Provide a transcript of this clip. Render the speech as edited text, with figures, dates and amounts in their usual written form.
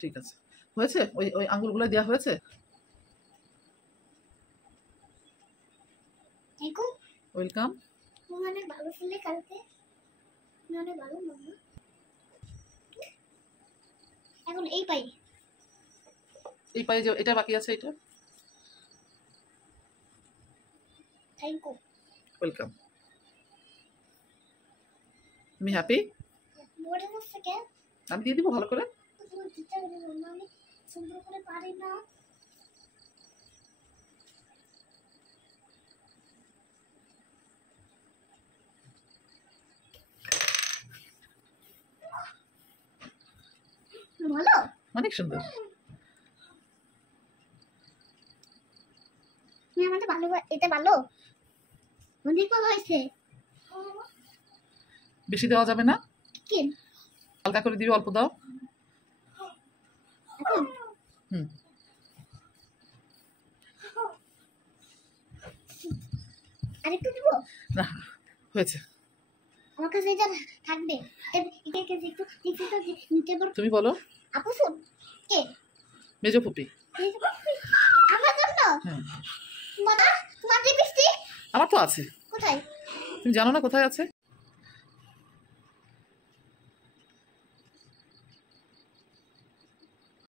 ঠিক আছে, হয়েছে? ওই ওই আঙ্গুলগুলো দেওয়া হয়েছে? ওয়েলকাম। অনেক ভালো ছিলে কালকে, অনেক ভালো মাম্মা। এখন এই পায়ে যে এটা বাকি আছে, এটা। Thank you. ওয়েলকাম। তুমি হ্যাপি? আমি দিয়ে দিব ভালো করে। আমি সুন্দর করে পারি না। ভালো, অনেক সুন্দর। আমাদের ভালো, এটা ভালো, অনেক ভালো হয়েছে। বেশি দেওয়া যাবে না, কি হালকা করে দিবি, অল্প দাও। হুম, আরেকটু দিব না হয়েছে। আমার কাছে এটা থাকবে। এটা কাছে একটু নিতে পারো। তুমি বলো। আপু শুন, কে? মেজো ফুপি। আমার জন্য? হ্যাঁ। বাবা, তোমার লিপস্টিক আমার তো আছে। কোথায়? তুমি জানো না কোথায় আছে?